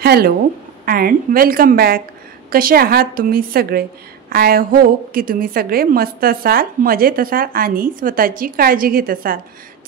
Hello and welcome back. कसे आहात तुम्ही सगळे? आय होप की तुम्ही सगळे मस्त असाल, मजेत असाल आणि स्वतःची काळजी घेत असाल.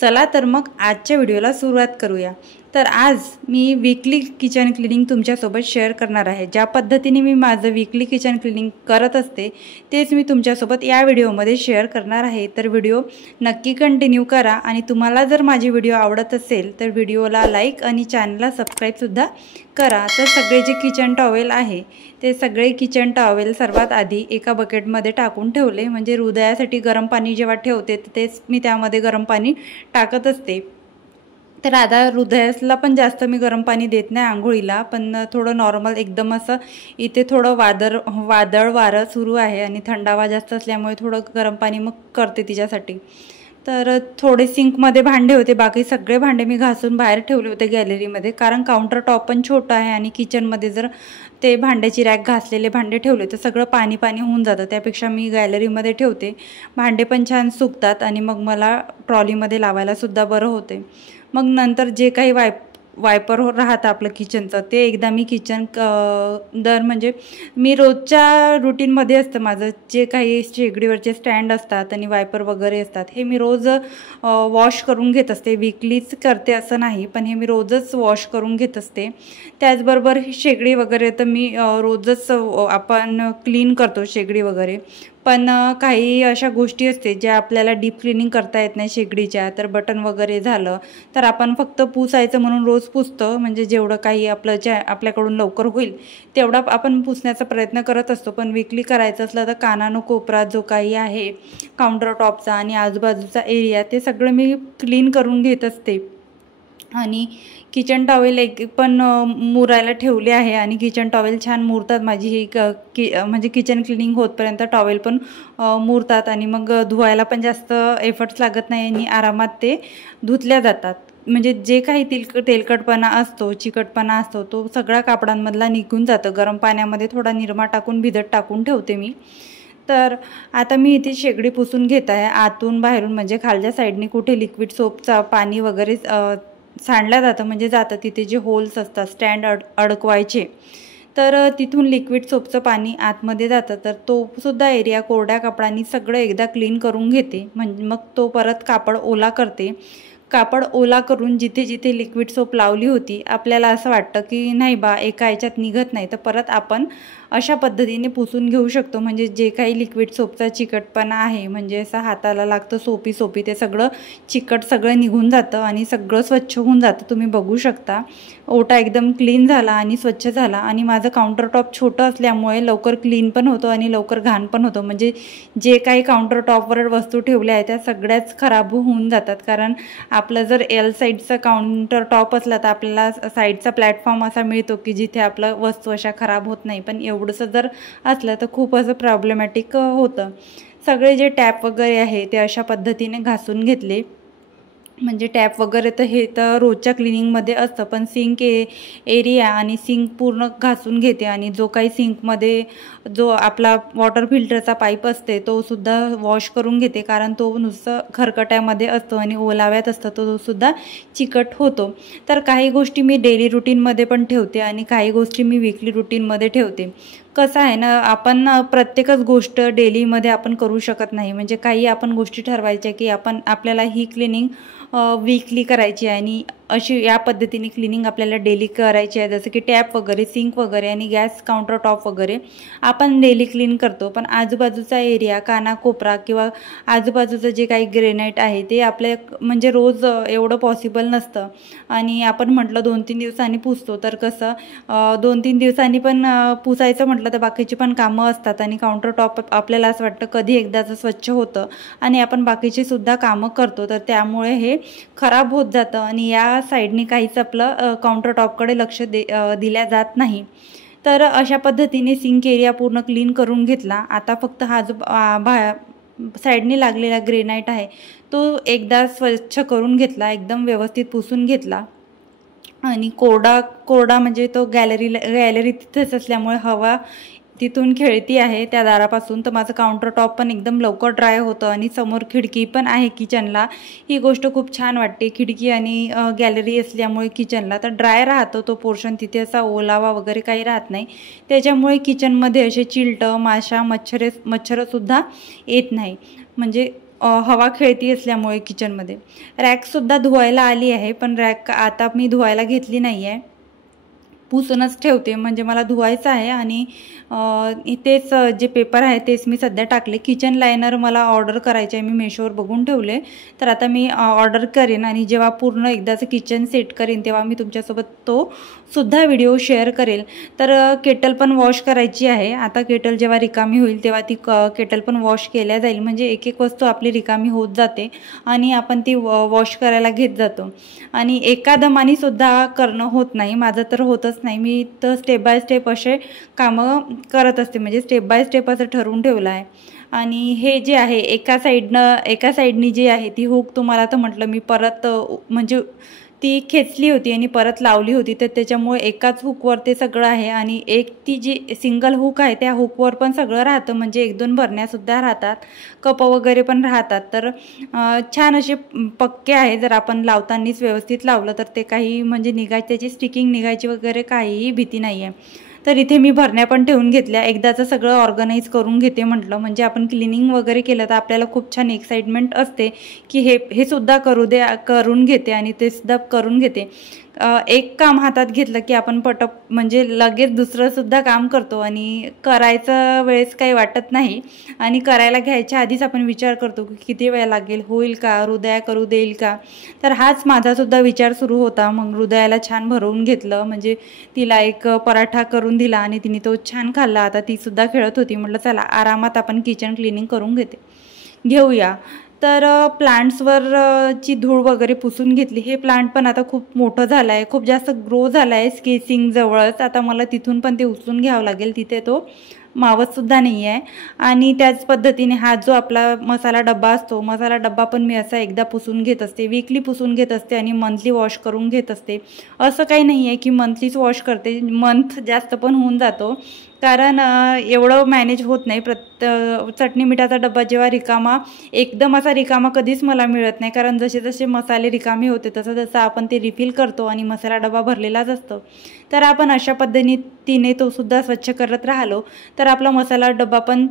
चला तर मग आजच्या व्हिडिओला सुरुवात करूया. तर आज मी वीकली किचन क्लिनिंग तुमच्यासोबत शेअर करणार आहे. ज्या पद्धतीने मी माझं वीकली किचन क्लिनिंग करत असते तेच मी तुमच्यासोबत या व्हिडिओमध्ये शेअर करणार आहे. तर व्हिडिओ नक्की कंटिन्यू करा आणि तुम्हाला जर माझी व्हिडिओ आवडत असेल तर व्हिडिओला लाईक आणि चॅनलला सबस्क्राईबसुद्धा करा. तर सगळे जे किचन टॉवेल आहे ते सगळे किचन टॉवेल सर्वात आधी एका बकेटमध्ये टाकून ठेवले. म्हणजे हृदयासाठी गरम पाणी जेव्हा ठेवते तेच मी त्यामध्ये गरम पाणी टाकत असते. तर आता हृदयाला पण जास्त मी गरम पाणी देत नाही आंघोळीला, पण थोडं नॉर्मल एकदम असं. इथे थोडं वादळ वारं सुरू आहे आणि थंडावा जास्त असल्यामुळे थोडं गरम पाणी मग करते तिच्यासाठी. तर थोडे सिंकमध्ये भांडे होते, बाकी सगळे भांडे मी घासून बाहेर ठेवले होते गॅलरीमध्ये. कारण काउंटर टॉप पण छोटं आहे आणि किचनमध्ये जर ते भांड्याची रॅक घासलेले भांडे ठेवले तर सगळं पाणी होऊन जातं. त्यापेक्षा मी गॅलरीमध्ये ठेवते. भांडे पण छान सुकतात आणि मग मला ट्रॉलीमध्ये लावायलासुद्धा बरं होते. मग नंतर जे काही वायपर राहतं आपलं किचनचं ते एकदा मी किचन म्हणजे मी रोजच्या रुटीनमध्ये असतं माझं. जे काही शेगडीवरचे स्टँड असतात आणि वायपर वगैरे असतात हे मी रोज वॉश करून घेत असते. वीकलीच करते असं नाही, पण हे मी रोजच वॉश करून घेत असते. त्याचबरोबर ही शेगडी वगैरे तर मी रोजच आपण क्लीन करतो शेगडी वगैरे. पण काही अशा गोष्टी असते ज्या आपल्याला डीप क्लिनिंग करता येत नाही शेगडीच्या. तर बटन वगैरे झालं तर आपण फक्त पुसायचं म्हणून रोज पुसतो. म्हणजे जेवढं काही आपल्याकडून लवकर होईल तेवढा आपण पुसण्याचा प्रयत्न करत असतो. पण वीकली करायचं असलं तर कानानं कोपरा जो काही आहे काउंटर टॉपचा आणि आजूबाजूचा एरिया ते सगळं मी क्लीन करून घेत असते. आणि किचन टॉवेल एक पण मुरायला ठेवले आहे आणि किचन टॉवेल छान मुरतात माझी. ही म्हणजे किचन क्लिनिंग होतपर्यंत टॉवेल पण मुरतात आणि मग धुवायला पण जास्त एफर्ट्स लागत नाही आणि आरामात ते धुतल्या जातात. म्हणजे जे काही तेलकटपणा असतो, चिकटपणा असतो तो सगळ्या कापडांमधला निघून जातं. गरम पाण्यामध्ये थोडा निरमा टाकून भिजत टाकून ठेवते मी. तर आता मी इथे शेगडी पुसून घेत आहे आतून बाहेरून. म्हणजे खालच्या साईडने कुठे लिक्विड सोपचा पाणी वगैरे सांडलं जातं, म्हणजे जातं तिथे जे होल्स असतात स्टँड अडकवायचे, तर तिथून लिक्विड सोपचं पाणी आतमध्ये जातं. तर तो सुद्धा एरिया कोरड्या कापडांनी सगळं एकदा क्लीन करून घेते. म्हणजे मग तो परत कापड ओला करते. कापड ओला करून जिथे जिथे लिक्विड सोप लावली होती आपल्याला असं वाटतं की नाही बा एका ह्याच्यात निघत नाही, तर परत आपण अशा पद्धतीने पुसून घेऊ शकतो. म्हणजे जे काही लिक्विड सोपचा चिकटपणा आहे, म्हणजे असं हाताला लागतं सोपी ते सगळं चिकट सगळं निघून जातं आणि सगळं स्वच्छ होऊन जातं. तुम्ही बघू शकता ओटा एकदम क्लीन झाला आणि स्वच्छ झाला. आणि माझं काउंटर टॉप छोटं असल्यामुळे लवकर क्लीन पण होतं आणि लवकर घाण पण होतं. म्हणजे जे काही काउंटर टॉपवर वस्तू ठेवल्या आहेत त्या सगळ्याच खराब होऊन जातात. कारण आपलं जर एल साईडचा काउंटर टॉप असला तर आपल्याला साईडचा प्लॅटफॉर्म असा मिळतो की जिथे आपलं वस्तू अशा खराब होत नाही. पण एवढंसं जर असलं तर खूप असं प्रॉब्लेमॅटिक होतं. सगळे जे टॅप वगैरे आहे ते अशा पद्धतीने घासून घेतले. म्हणजे टॅप वगैरे तर हे तर रोजच्या क्लिनिंगमध्ये असतं, पण सिंक एरिया आणि सिंक पूर्ण घासून घेते. आणि जो काही सिंकमध्ये जो आपला वॉटर फिल्टरचा पाईप असते तो सुद्धा वॉश करून घेते. कारण तो नुसतं खरकट्यामध्ये असतो आणि ओलाव्यात असतो, तो सुद्धा चिकट होतो. तर काही गोष्टी मी डेली रुटीनमध्ये पण ठेवते आणि काही गोष्टी मी वीकली रुटीनमध्ये ठेवते. कसं आहे ना, आपण प्रत्येकच गोष्ट डेलीमध्ये आपण करू शकत नाही. म्हणजे काही आपण गोष्टी ठरवायच्या की आपल्याला ही क्लिनिंग वीकली करायची आहे आणि अशी या पद्धतीने क्लिनिंग आपल्याला डेली करायची आहे. जसं की टॅप वगैरे, सिंक वगैरे आणि गॅस काउंटर टॉप वगैरे आपण डेली क्लीन करतो. पण आजूबाजूचा एरिया, कानाकोपरा किंवा आजूबाजूचं जे काही ग्रेनाईट आहे ते आपल्या म्हणजे रोज एवढं पॉसिबल नसतं. आणि आपण म्हटलं 2-3 दिवसांनी पुसतो, तर कसं 2-3 दिवसांनी पण पुसायचं म्हटलं तर बाकीची पण कामं असतात आणि काउंटर टॉप आपल्याला असं वाटतं कधी एकदाचं स्वच्छ होतं आणि आपण बाकीची सुद्धा कामं करतो. तर त्यामुळे हे खराब होत जातं आणि या साईडने काहीच आपलं काउंटर टॉपकडे लक्ष दिल्या जात नाही. तर अशा पद्धतीने सिंक एरिया पूर्ण क्लीन करून घेतला. आता फक्त हा जो साईडने लागलेला ग्रेनाईट आहे तो एकदा स्वच्छ करून घेतला, एकदम व्यवस्थित पुसून घेतला. आणि कोरडा म्हणजे तो गॅलरी तिथेच असल्यामुळे हवा तिथून खेळती आहे त्या दारापासून, तर माझं काउंटर टॉप पण एकदम लवकर ड्राय होतं आणि समोर खिडकी पण आहे किचनला. ही गोष्ट खूप छान वाटते, खिडकी आणि गॅलरी असल्यामुळे किचनला तर ड्राय राहतो तो पोर्शन, तिथे असा ओलावा वगैरे काही राहत नाही. त्याच्यामुळे किचनमध्ये असे चिलटं, माशा, मच्छरसुद्धा येत नाही, म्हणजे हवा खेळती असल्यामुळे किचनमध्ये. रॅकसुद्धा धुवायला आली आहे, पण रॅक आता मी धुवायला घेतली नाही आहे, पुसूनच ठेवते, म्हणजे मला धुवायचं आहे. आणि तेच जे पेपर आहे तेच मी सध्या टाकले. किचन लायनर मला ऑर्डर करायचे आहे, मी मेशोवर बघून ठेवले, तर आता मी ऑर्डर करेन आणि जेव्हा पूर्ण एकदाचं किचन सेट करेन तेव्हा मी तुमच्यासोबत तो सुद्धा व्हिडिओ शेअर करेल. तर केटल पण वॉश करायची आहे. आता केटल जेव्हा रिकामी होईल तेव्हा ती केटल पण वॉश केल्या जाईल, म्हणजे एक एक वस्तू आपली रिकामी होत जाते आणि आपण ती वॉश करायला घेत जातो. आणि एका दमाने सुद्धा करणं होत नाही, माझं तर होतच नाही. मी तर स्टेप बाय स्टेप असे कामं करत असते, म्हणजे स्टेप बाय स्टेप असं ठरवून ठेवलं आहे. आणि हे जे आहे एका साईडनी जी आहे ती हुक, तुम्हाला तर म्हटलं मी परत म्हणजे ती खेचली होती आणि परत लावली होती, तर त्याच्यामुळे एकाच हुकवर ते सगळं आहे. आणि एक ती जी सिंगल हुक आहे त्या हुकवर पण सगळं राहतं, म्हणजे 1-2 भरण्यासुद्धा राहतात, कप वगैरे पण राहतात. तर छान असे पक्के आहे, जर आपण लावतानाच व्यवस्थित लावलं तर ते काही म्हणजे त्याची स्टिकिंग निघायची वगैरे काहीही भीती नाही आहे. तर इथे मी भरण्या पण ठेवून घेतल्या, एकदाचं सगळं ऑर्गनाईज करून घेते म्हटलं, म्हणजे आपण क्लिनिंग वगैरे केलं तर आपल्याला खूप छान एक्साइटमेंट असते की हे सुद्धा करून घेते आणि ते सुद्धा करून घेते. एक काम हातात घेतलं की आपण म्हणजे लगेच दुसरंसुद्धा काम करतो आणि करायचं वेळेस काही वाटत नाही. आणि करायला घ्यायच्या आधीच आपण विचार करतो की किती वेळ लागेल, होईल का, हृदया करू देईल का. तर हाच माझासुद्धा विचार सुरू होता. मग हृदयाला छान भरवून घेतलं, म्हणजे तिला एक पराठा करून दिला आणि तिने तो छान खाल्ला. आता तीसुद्धा खेळत होती, म्हटलं चला आरामात आपण किचन क्लिनिंग करून घेऊया. तर प्लांट्सवर ची धूळ वगैरे पुसून घेतली. हे प्लांट पण आता खूप मोठं झालं आहे, खूप जास्त ग्रो झाला आहे स्केसिंग जवळच. आता मला तिथून पण ते उचलून घ्यावं लागेल, तिथे तो मावतसुद्धा नाही आहे. आणि त्याच पद्धतीने हा जो आपला मसाला डब्बा असतो, मसाला डब्बा पण मी असा एकदा पुसून घेत असते, वीकली पुसून घेत असते आणि मंथली वॉश करून घेत असते. असं काही नाही आहे की मंथलीच वॉश करते, मंथ जास्त पण होऊन जातो, कारण एवढं मॅनेज होत नाही. चटणी मिठाचा डब्बा जेव्हा एकदम असा रिकामा कधीच मला मिळत नाही, कारण जसे जसे मसाले रिकामे होते तसं तसं आपण ते रिफिल करतो आणि मसाला डबा भरलेलाच असतो. तर आपण अशा पद्धतीने तो सुद्धा स्वच्छ करत राहिलो तर आपला मसाला डबा पण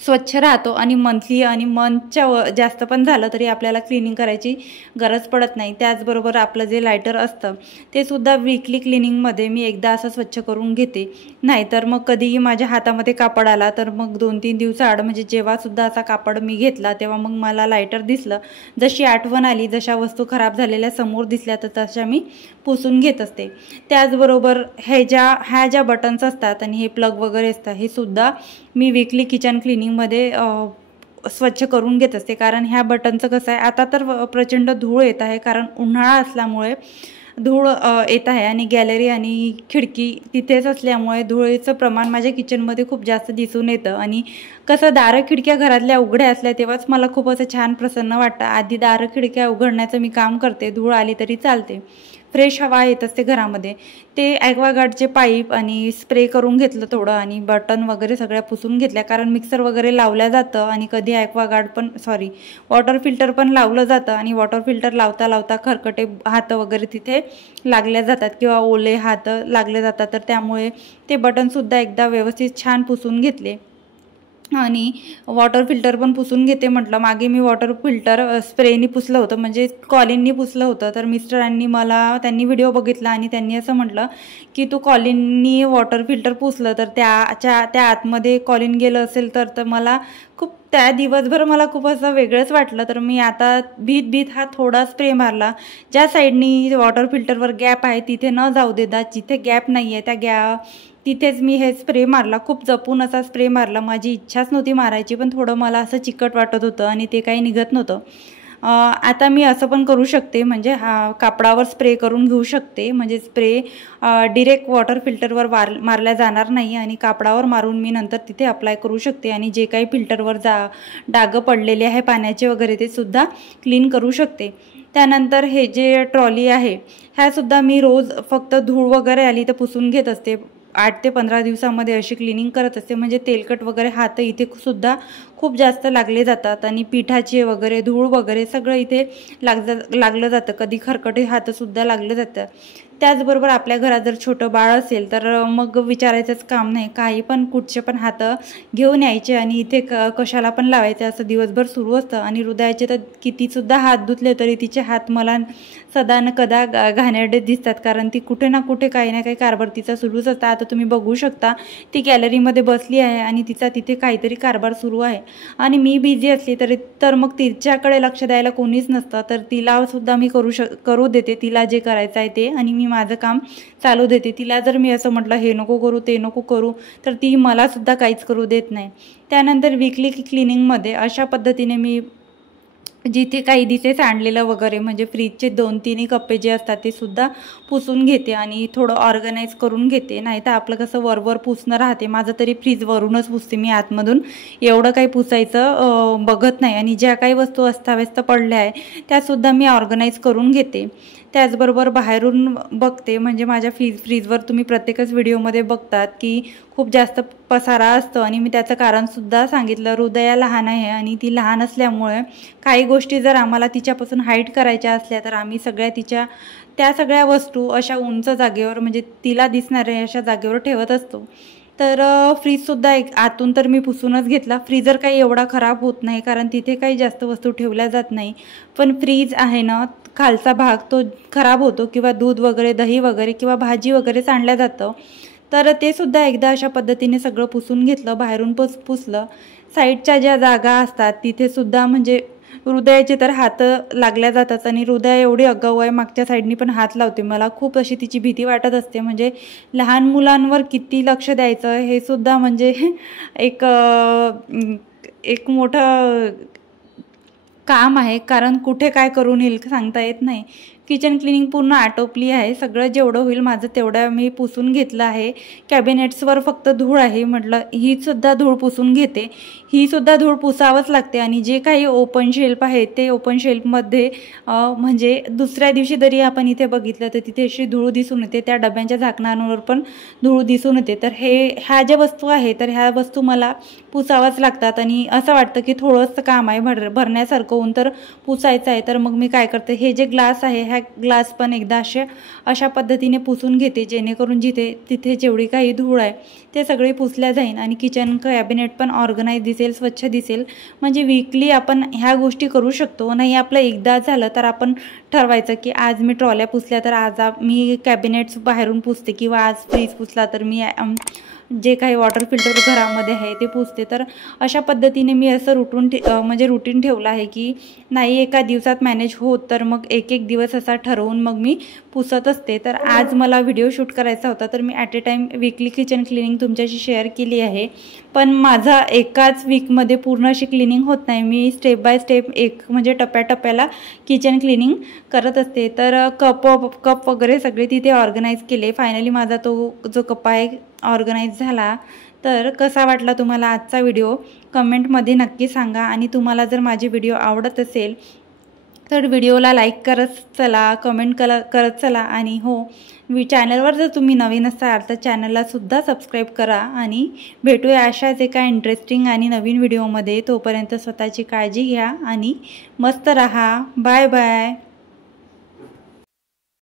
स्वच्छ राहतो. आणि मंथली आणि मंथच्या जास्त पण झालं तरी आपल्याला क्लिनिंग करायची गरज पडत नाही. त्याचबरोबर आपलं जे लायटर असतं ते सुद्धा वीकली क्लिनिंगमध्ये मी एकदा असं स्वच्छ करून घेते. नाहीतर मग कधीही माझ्या हातामध्ये कापड आला तर मग 2-3 दिवसाआड, म्हणजे जेव्हासुद्धा असा कापड मी घेतला तेव्हा मग मला लायटर दिसलं, जशी आठवण आली, जशा वस्तू खराब झालेल्या समोर दिसल्या तर तशा मी पुसून घेत असते. त्याचबरोबर ह्या ज्या बटन्स असतात आणि हे प्लग वगैरे असतात हे सुद्धा मी वीकली किचन क्लिनिंगमध्ये स्वच्छ करून घेत असते. कारण ह्या बटनचं कसं आहे, आता तर प्रचंड धूळ येत आहे, कारण उन्हाळा असल्यामुळे धूळ येत आहे आणि गॅलरी आणि खिडकी तिथेच असल्यामुळे धुळेचं प्रमाण माझ्या किचनमध्ये खूप जास्त दिसून येतं. आणि कसं दारं खिडक्या घरातल्या उघड्या असल्या तेव्हाच मला खूप असं छान प्रसन्न वाटतं. आधी दारं खिडक्या उघडण्याचं मी काम करते, धूळ आली तरी चालते, फ्रेश हवा येत असते घरामध्ये. ते ॲक्वागार्डचे पाईप आणि स्प्रे करून घेतलं थोडं आणि बटन वगैरे सगळ्या पुसून घेतल्या, कारण मिक्सर वगैरे लावल्या जातं आणि कधी वॉटर फिल्टर पण लावलं जातं आणि वॉटर फिल्टर लावता लावता खरकटे हात वगैरे तिथे लागल्या जातात किंवा ओले हात लागले जातात. तर त्यामुळे ते बटनसुद्धा एकदा व्यवस्थित छान पुसून घेतले आणि वॉटर फिल्टर पण पुसून घेते म्हटलं. मागे मी वॉटर फिल्टर स्प्रेनी पुसलं होतं, म्हणजे कॉलिननी पुसलं होतं. तर मिस्टरांनी त्यांनी व्हिडिओ बघितला आणि त्यांनी असं म्हटलं की तू कॉलिननी वॉटर फिल्टर पुसलं तर त्या आतमध्ये कॉलिन गेलं असेल तर मला त्या दिवसभर मला खूप असं वेगळंच वाटलं. तर मी आता भीत हा थोडा स्प्रे मारला, ज्या साईडनी वॉटर फिल्टरवर गॅप आहे तिथे न जाऊ देता, जिथे गॅप नाही आहे तिथेच मी हे स्प्रे मारला. खूप जपून असा स्प्रे मारला, माझी इच्छाच नव्हती मारायची, पण थोडं मला असं चिकट वाटत होतं आणि ते काही निघत नव्हतं. आता मी असं पण करू शकते, म्हणजे कापडावर स्प्रे करून घेऊ शकते, म्हणजे स्प्रे डिरेक्ट वॉटर फिल्टरवर मारल्या जाणार नाही आणि कापडावर मारून मी नंतर तिथे अप्लाय करू शकते आणि जे काही फिल्टरवर डाग पडलेले आहे पाण्याचे वगैरे ते सुद्धा क्लीन करू शकते. त्यानंतर हे जे ट्रॉली आहे ह्यासुद्धा मी रोज फक्त धूळ वगैरे आली तर पुसून घेत असते. 8 ते 15 दिवसामध्ये अशी क्लिनिंग करत असते. म्हणजे तेलकट वगैरे हात इथे सुद्धा खूप जास्त लागले जातात आणि पिठाचे वगैरे धूळ वगैरे सगळं इथे लागलं जातं. कधी खरकटे हातसुद्धा लागलं जातं. त्याचबरोबर आपल्या घरात जर छोटं बाळ असेल तर मग विचारायचंच काम नाही. काही पण कुठचे पण हात घेऊन यायचे आणि इथे कशाला पण लावायचे असं दिवसभर सुरू असतं. आणि हृदयाचे तर कितीसुद्धा हात धुतले तरी तिचे हात मला सदा न कदा घाणेरडे दिसतात. कारण ती कुठे ना कुठे काही ना काही कारभार तिचा सुरूच असता. आता तुम्ही बघू शकता ती गॅलरीमध्ये बसली आहे आणि तिचा तिथे काहीतरी कारभार सुरू आहे. आणि मी बिझी असली तर मग तिच्याकडे लक्ष द्यायला कोणीच नसतं. तर तिला सुद्धा मी करू देते तिला जे करायचं आहे ते, आणि मी माझं काम चालू देते. तिला जर मी असं म्हटलं हे नको करू ते नको करू तर ती मला सुद्धा काहीच करू देत नाही. त्यानंतर वीकली क्लिनिंगमध्ये अशा पद्धतीने मी जिथे काही दिसे सांडलेलं वगैरे म्हणजे फ्रीजचे 2-3 कप्पे जे असतात ते सुद्धा पुसून घेते आणि थोडं ऑर्गनाईज करून घेते. नाही तर आपलं कसं वरवर पुसणं राहते. माझं तरी फ्रीजवरूनच पुसते मी, आतमधून एवढं काही पुसायचं बघत नाही. आणि ज्या काही वस्तू अस्ताव्यस्त पडल्या आहे त्यासुद्धा मी ऑर्गनाईज करून घेते. त्याचबरोबर बाहेरून बघते म्हणजे माझ्या फ्रीजवर तुम्ही प्रत्येकच व्हिडिओमध्ये बघतात की खूप जास्त पसारा असतो. आणि मी त्याचं कारणसुद्धा सांगितलं. हृदया लहान आहे आणि ती लहान असल्यामुळे काही गोष्टी जर आम्हाला तिच्यापासून हाईड करायच्या असल्या तर आम्ही त्या सगळ्या वस्तू अशा उंच जागेवर म्हणजे तिला दिसणाऱ्या अशा जागेवर ठेवत असतो. तर फ्रीजसुद्धा आतून तर मी पुसूनच घेतला. फ्रीजर काही एवढा खराब होत नाही कारण तिथे काही जास्त वस्तू ठेवल्या जात नाही. पण फ्रीज आहे ना खालचा भाग तो खराब होतो किंवा दूध वगैरे दही वगैरे किंवा भाजी वगैरे सांडल्या जातं. तर ते सुद्धा एकदा अशा पद्धतीने सगळं पुसून घेतलं. बाहेरून पुसलं. साईडच्या ज्या जागा असतात तिथे सुद्धा म्हणजे हृदयाचे तर हात लागल्या जातात. आणि हृदय एवढी आगाऊ आहे, मागच्या साईडनी पण हात लावते. मला खूप अशी तिची भीती वाटत असते. म्हणजे लहान मुलांवर किती लक्ष द्यायचं हे सुद्धा म्हणजे एक मोठं काम आहे. कारण कुठे काय करून येईल सांगता येत नाही. किचन क्लिनिंग पूर्ण आटोपली आहे. सगळं जेवढं होईल माझं तेवढं मी पुसून घेतलं आहे. कॅबिनेट्सवर फक्त धूळ आहे. म्हटलं ही सुद्धा धूळ पुसून घेते. ही सुद्धा धूळ पुसावंच लागते. आणि जे काही ओपन शेल्फ आहे ते ओपन शेल्फमध्ये म्हणजे दुसऱ्या दिवशी जरी आपण इथे बघितलं तर तिथे अशी धूळ दिसून येते. त्या डब्यांच्या झाकणांवर पण धूळ दिसून येते. तर ह्या ज्या वस्तू आहे तर ह्या वस्तू मला पुसावंच लागतात. आणि असं वाटतं की थोडंसं काम आहे भरण्यासारखं होऊन तर पुसायचं आहे. तर मग मी काय करते, हे जे ग्लास आहे ह्या ग्लास पण एकदा अशा पद्धतीने पुसून घेते जेणेकरून तिथे जेवढी काही धूळ आहे ते सगळे पुसल्या जाईल आणि किचन कॅबिनेट पण ऑर्गनाईज दिसेल, स्वच्छ दिसेल. म्हणजे वीकली आपण ह्या गोष्टी करू शकतो. नाही आपलं एकदा झालं तर आपण ठरवायचं की आज मी ट्रॉल्या पुसल्या तर आज मी कॅबिनेट्स बाहेरून पुसते किंवा आज फ्रीज पुसला तर मी जे काही वॉटर फिल्टर घरामध्ये आहे ते पुसते. तर अशा पद्धतीने मी असं रुटीन ठेवलं आहे की नाही एका दिवसात मॅनेज होत तर मग एक दिवस असा ठरवून मग मी पुसत असते. तर आज मला व्हिडिओ शूट करायचा होता तर मी at a time weekly kitchen cleaning तुमच्याशी शेअर केली आहे. पण माझा एकाच वीकमध्ये पूर्ण अशी क्लिनिंग होत नाही. मी स्टेप बाय स्टेप म्हणजे टप्प्याटप्प्याला किचन क्लिनिंग करत असते. तर कप वगैरे सगळे तिथे ऑर्गनाईज केले. फायनली माझा तो जो कप आहे ऑर्गनाईज झाला. तर कसा वाटला तुम्हाला आजचा व्हिडिओ कमेंटमध्ये नक्की सांगा. आणि तुम्हाला जर माझे व्हिडिओ आवडत असेल तर व्हिडिओला लाईक करत चला, कमेंट करत चला. आणि हो चॅनलवर जर तुम्ही नवीन असाल तर चॅनललासुद्धा सबस्क्राईब करा. आणि भेटूया अशाच एका इंटरेस्टिंग आणि नवीन व्हिडिओमध्ये. तोपर्यंत स्वतःची काळजी घ्या आणि मस्त रहा. Bye bye.